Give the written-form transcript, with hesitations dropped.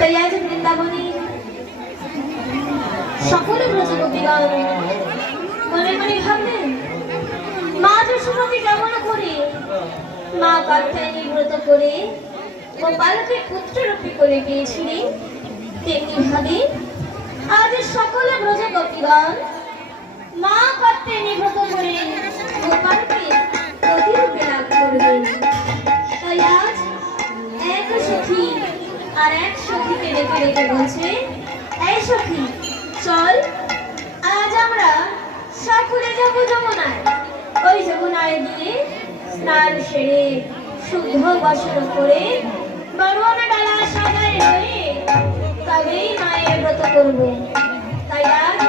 তাই আজ বৃন্দাবনে সকলে ব্রজ গোপীগণ মনে মনে ভাবলেন, মা যশোদাকে কেমন করে মা কাত্যায়নী ব্রত করে গোপালকে পুত্ররূপী করে পেয়েছিলেন, তেমনি ভাবে আজ সকলে ব্রজ গোপীগণ মা কাত্যায়নী ব্রত করে গোপালকে পতিরূপে লাভ করবেন। তাই আজ এক সখী আর এক সখীকে ডেকে ডেকে বলছে, এই সখী চল, আজ আমরা সকলে যাব যমুনায়। ওই যমুনায় গিয়ে স্নান সেরে শুদ্ধ বস্ত্র করে বরণ ডালা সাজায় হয়ে তবেই মায়ের ব্রত করবো। তাই আজ